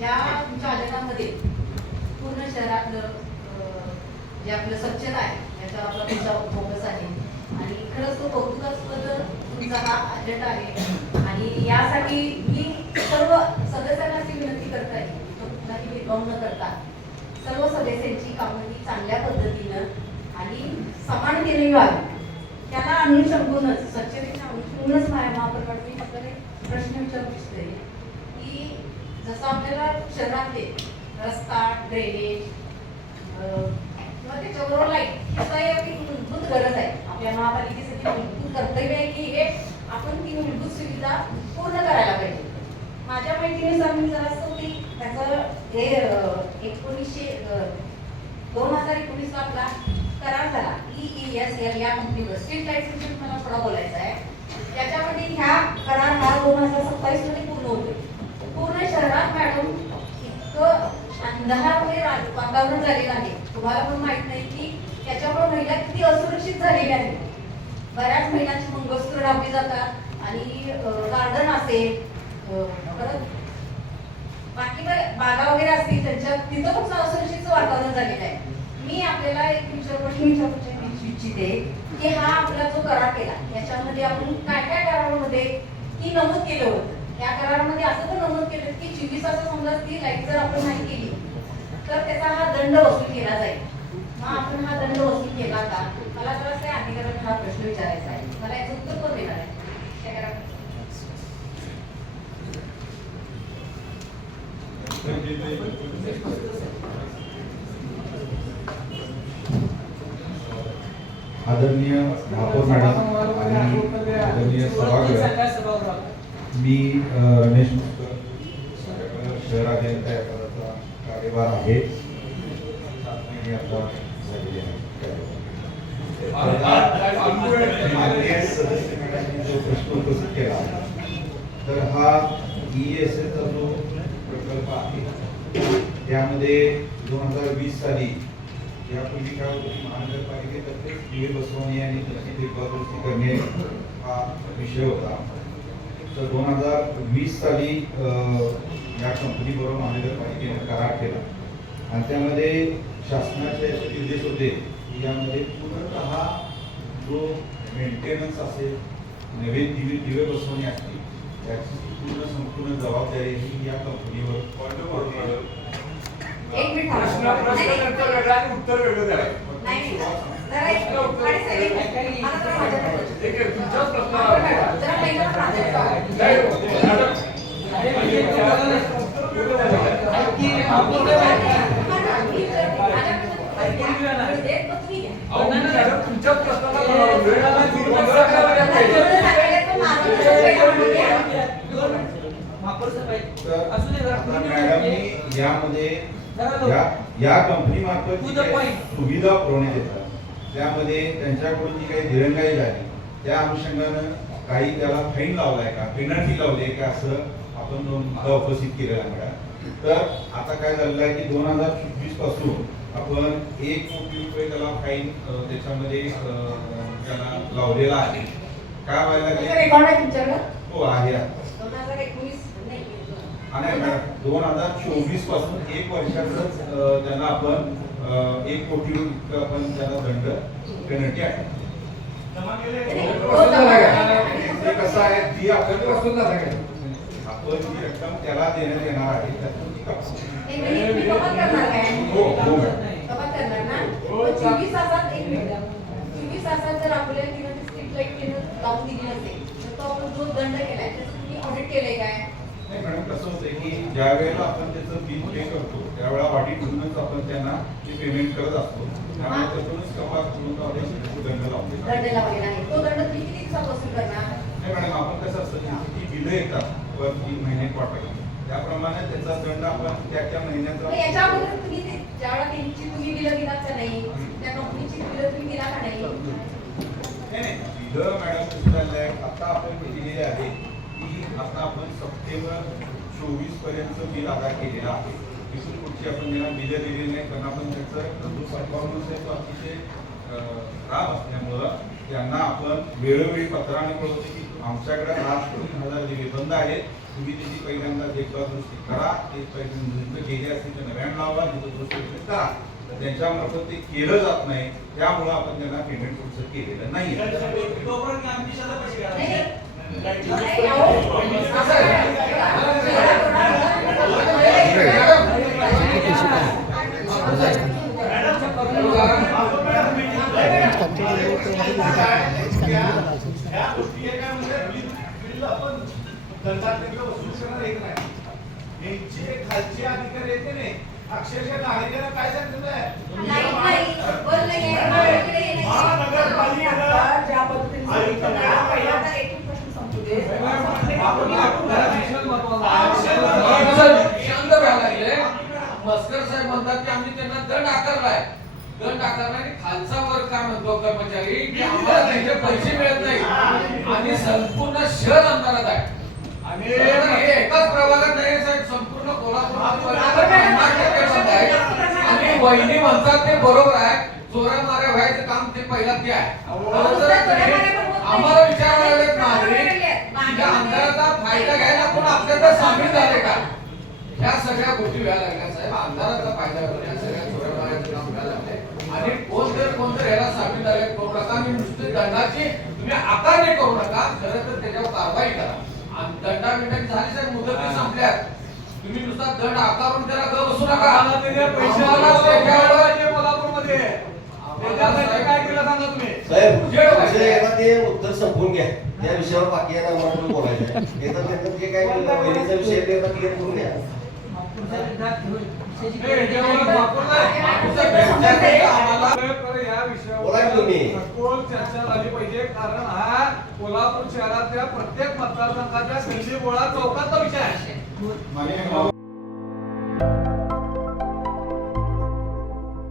या तुमच्या आयोजनामध्ये पूर्ण शहरातलं जे आपलं स्वच्छता आहे याच्यावर आपला तुमचा फोकस आहे आणि खरंच तो कौतुकास्पद तुमचा हा अजेंडा आहे आणि यासाठी मी सर्व सदस्यांना अशी विनंती करत आहे की कुठलाही भेदभाव न करता सर्व सदस्यांची कामं ही चांगल्या पद्धतीनं आणि समानतेने व्हावी त्याला अनुषंगूनच स्वच्छतेच्या अनुषंगूनच महाप्रकट आपल्याला प्रश्न विचारू इच्छिते की जसं आपल्याला शहरातले रस्ता ड्रेनेज किंवा त्याच्याबरोबर लाईट याचा एक मूलभूत गरज आहे आपल्या महापालिकेसाठी मूलभूत कर्तव्य आहे की हे आपण ती मूलभूत सुविधा पूर्ण करायला पाहिजे. माझ्या माहितीनुसार मी जरा असं की त्याचं हे 2019 आपला करार झाला EESL या कंपनीवर स्ट्रीट लाईट विषयी मला थोडा बोलायचा आहे. त्याच्यामध्ये ह्या करार हा 2027 मध्ये पूर्ण होतोय. पूर्ण शहरात मॅडम इतकं अंधारामध्ये वातावरण झालेलं आहे तुम्हाला पण माहित नाही की त्याच्यामुळे महिला किती असुरक्षित झालेल्या आहेत. बऱ्याच महिलांची मंगळसूत्र लावली जातात आणि गार्डन असेल परत बाकी बागा वगैरे असतील त्यांच्या तिथं खूप असुरक्षित वातावरण झालेलं आहे. मी आपल्याला एक प्रश्न विचारू इच्छिते की हा आपला जो करार केला त्याच्यामध्ये आपण काय काय करारामध्ये की नमूद केलं होतं. या करारामध्ये असं पण नमूद केलं की 24 तास समजा ती लाईट जर आपण नाही केली तर त्याचा हा दंड वसूल केला जाईल. मग आपण हा दंड वसूल केला का मला तर असं अधिकाऱ्यांना हा प्रश्न विचारायचा आहे. मला याचं उत्तर पण देणार आहे. आदरणीय महापौर मॅडम आणि आदरणीय सभागृह, मी रमेश मुस्कर शहर अभियंता या पदाचा कार्यभार आहे. 7 महिने आता झालेले माननीय सदस्य मॅडमने जो प्रश्न उपस्थित केला तर हा EESL चा जो प्रकल्प आहे त्यामध्ये 2020 साली यापूर्वी काय होतं महानगरपालिकेतर्फे दिवे बसवणे आणि त्याची देखभाल दुरुस्ती करणे हा विषय होता. तर 2020 साली या कंपनीबरोबर महानगरपालिकेने करार केला आणि त्यामध्ये शासनाचे असे निर्देश होते की यामध्ये पूर्णतः जो मेंटेनन्स असेल नवीन दिवे बसवणे असतील त्याची संपूर्ण जबाबदारी ही या कंपनीवर एक मिनिट उत्तर वेगळं द्यायला तुमच्याच मॅडमनी यामध्ये या कंपनी मार्फत सुविधा पुरवण्यात येतात त्यामध्ये त्यांच्याकडून जी काही दिरंगाई झाली त्या अनुषंगानं काही त्याला फाईन लावलाय का पेनल्टी लावली आहे का असं आपण मुद्दा उपस्थित केलेला मॅडम. तर आता काय झालेलं आहे की 2024 पासून आपण 1 कोटी रुपये त्याला फाईन त्याच्यामध्ये त्याला लावलेला आहे. काय व्हायला लागेल हो आहे आणि 2024 पासून 1 वर्षातच त्यांना आपण 1 कोटी रुपये आपण त्याला दंड पेनल्टी आहे. कसं आहे ती आपण जी रक्कम त्याला देण्यात येणार आहे त्यातून ती हो हो 24 तासात जर आपल्याला तिने स्ट्रीट लाईट लावून दिली नसेल तर तो आपण जो दंड केलाय त्याचं तुम्ही ऑडिट केलंय काय? नाही मॅडम कसं होतंय की ज्या वेळेला आपण त्याचं बिल पे करतो त्यावेळेला ऑडिट करूनच आपण त्यांना ते पेमेंट करत असतो त्यामुळे त्यातूनच कपात करून दंड लावलेला आहे. तो दंड तुम्ही किती दिवसात वसूल करणार? नाही मॅडम आपण कसं असतं की बिलं येतात पर 3 महिने क्वार्टर त्याप्रमाणे त्याचा दंड आपण त्या महिन्याचा याच्या अगोदर तुम्ही ज्यावेळेला त्यांची तुम्ही बिलं दिलात का नाही त्या कंपनीची बिलं तुम्ही दिला का नाही? नाही बिलं मॅडम कसं झालंय आता आपण दिलेली आहे की आता आपण सप्टेंबर 24 पर्यंत बिल अदा केलेलं आहे. तिथून पुढची आपण त्यांना बिलं दिलेली नाही कारण आपण त्याचं जो परफॉर्मन्स आहे तो अतिशय खराब असल्यामुळं त्यांना आपण वेळोवेळी पत्राने कळवतो की आमच्याकडे आज 3000 दिवे बंद आहेत तुम्ही त्याची पहिल्यांदा देखभाल दुरुस्ती करा, ते पहिल्यांदा गेले असतील तर नव्यानं लावा, जिथं दुरुस्ती करा. तर त्यांच्यामार्फत ते केलं जात नाही, त्यामुळं आपण त्यांना पेमेंट पुढचं केलेलं नाही. खालचे अधिकारी येते नाही अक्षरशः नागरिकांना काय सांगतो ज्या पद्धतीने पहिल्यांदा एकच प्रश्न संपू शांत राहायला लागले. मस्कर साहेब म्हणतात की आम्ही त्यांना दंड आकारलाय आणि खालचा वर्ग काय म्हणतो कर्मचारी की आम्हाला त्यांचे पैसे मिळत नाही आणि संपूर्ण शहर अंधारात आहे. आणि हे एकाच प्रभागात नाही साहेब, संपूर्ण कोल्हापूर आणि वहिनी म्हणतात ते बरोबर आहे, चोऱ्या माऱ्या व्हायचं काम ते पहिला ते आहे. आम्हाला विचारायला लागलेत नागरिक की या अंधाराचा फायदा घ्यायला कोण आपल्याला सामील झाले का? ह्या सगळ्या गोष्टी व्हायला लागल्या साहेब, अंधाराचा फायदा घेऊन या सगळ्या चोऱ्या माऱ्याचं काम व्हायला लागले आणि कोणतर ह्याला सामील झाले करू नका. मी नुसते दंडाची तुम्ही आकारणी करू नका, खरं तर त्याच्यावर कारवाई करा. दंडाबिंडाची झाली साहेब, मुदती संपल्यात, तुम्ही नुसता दंड आकारून त्याला ग बसू नका. कोल्हापूरमध्ये काय केलं सांगा तुम्ही साहेब, ते उत्तर संपवून घ्या, त्या विषयावर बाकी आम्हाला बोलायचं आहे. जे काय पहिलीचा विषय ते क्लिअर करून घ्या. या बोला तुम्ही. विषयावर चर्चा झाली पाहिजे, कारण हा कोल्हापूर शहरातल्या प्रत्येक मतदारसंघाच्या गल्ली बोळा चौकातला विषय आहे.